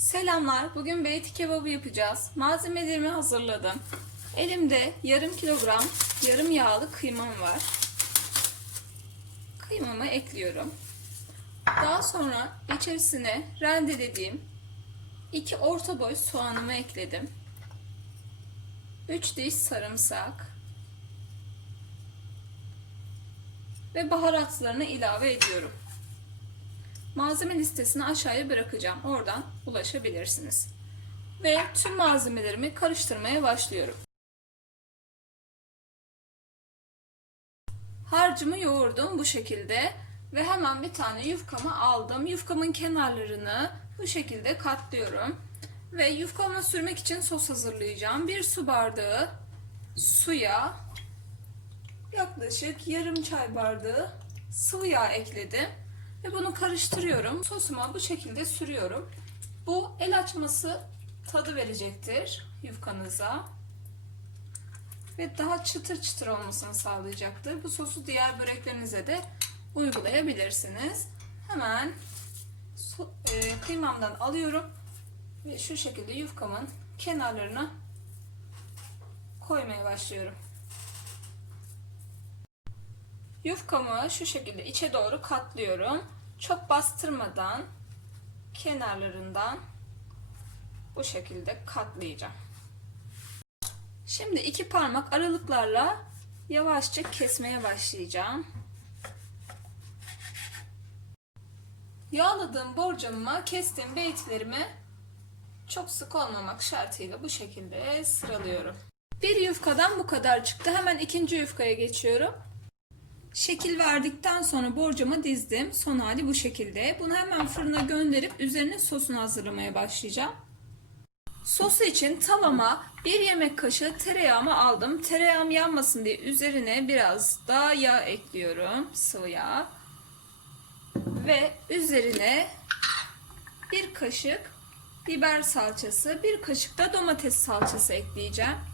Selamlar. Bugün beyti kebabı yapacağız. Malzemelerimi hazırladım. Elimde yarım kilogram yarım yağlı kıymam var. Kıymamı ekliyorum. Daha sonra içerisine rendelediğim iki orta boy soğanımı ekledim. 3 diş sarımsak ve baharatlarını ilave ediyorum. Malzeme listesini aşağıya bırakacağım. Oradan ulaşabilirsiniz. Ve tüm malzemelerimi karıştırmaya başlıyorum. Harcımı yoğurdum bu şekilde ve hemen bir tane yufkamı aldım. Yufkamın kenarlarını bu şekilde katlıyorum. Ve yufkamı sürmek için sos hazırlayacağım. Bir su bardağı suya yaklaşık yarım çay bardağı sıvı yağ ekledim. Ve bunu karıştırıyorum. Sosuma bu şekilde sürüyorum. Bu el açması tadı verecektir yufkanıza. Ve daha çıtır çıtır olmasını sağlayacaktır. Bu sosu diğer böreklerinize de uygulayabilirsiniz. Hemen e, kıymamdan alıyorum. Ve şu şekilde yufkamın kenarlarına koymaya başlıyorum. Yufkamı şu şekilde içe doğru katlıyorum. Çok bastırmadan kenarlarından bu şekilde katlayacağım. Şimdi iki parmak aralıklarla yavaşça kesmeye başlayacağım. Yağladığım borcamıma kestiğim beyitlerimi çok sık olmamak şartıyla bu şekilde sıralıyorum. Bir yufkadan bu kadar çıktı. Hemen ikinci yufkaya geçiyorum. Şekil verdikten sonra borcama dizdim. Son hali bu şekilde. Bunu hemen fırına gönderip üzerine sosunu hazırlamaya başlayacağım. Sosu için tavama bir yemek kaşığı tereyağımı aldım. Tereyağım yanmasın diye üzerine biraz daha yağ ekliyorum. Sıvı yağ. Ve üzerine bir kaşık biber salçası, bir kaşık da domates salçası ekleyeceğim.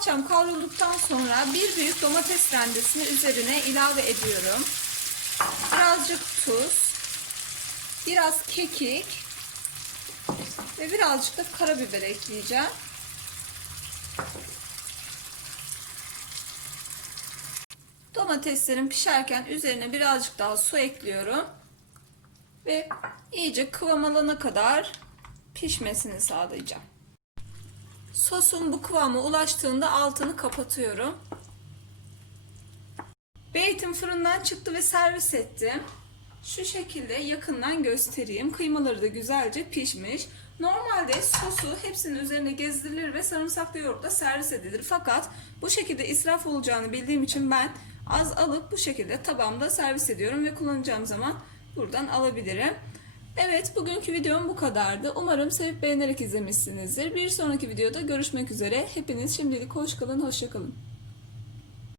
Salçam kavrulduktan sonra bir büyük domates rendesini üzerine ilave ediyorum. Birazcık tuz, biraz kekik ve birazcık da karabiber ekleyeceğim. Domateslerim pişerken üzerine birazcık daha su ekliyorum. Ve iyice kıvam alana kadar pişmesini sağlayacağım. Sosun bu kıvama ulaştığında altını kapatıyorum. Beytim fırından çıktı ve servis ettim. Şu şekilde yakından göstereyim. Kıymaları da güzelce pişmiş. Normalde sosu hepsinin üzerine gezdirilir ve sarımsaklı yoğurtla servis edilir. Fakat bu şekilde israf olacağını bildiğim için ben az alıp bu şekilde tabağımda servis ediyorum ve kullanacağım zaman buradan alabilirim. Evet bugünkü videom bu kadardı. Umarım sevip beğenerek izlemişsinizdir. Bir sonraki videoda görüşmek üzere. Hepiniz şimdilik hoş kalın, hoşça kalın.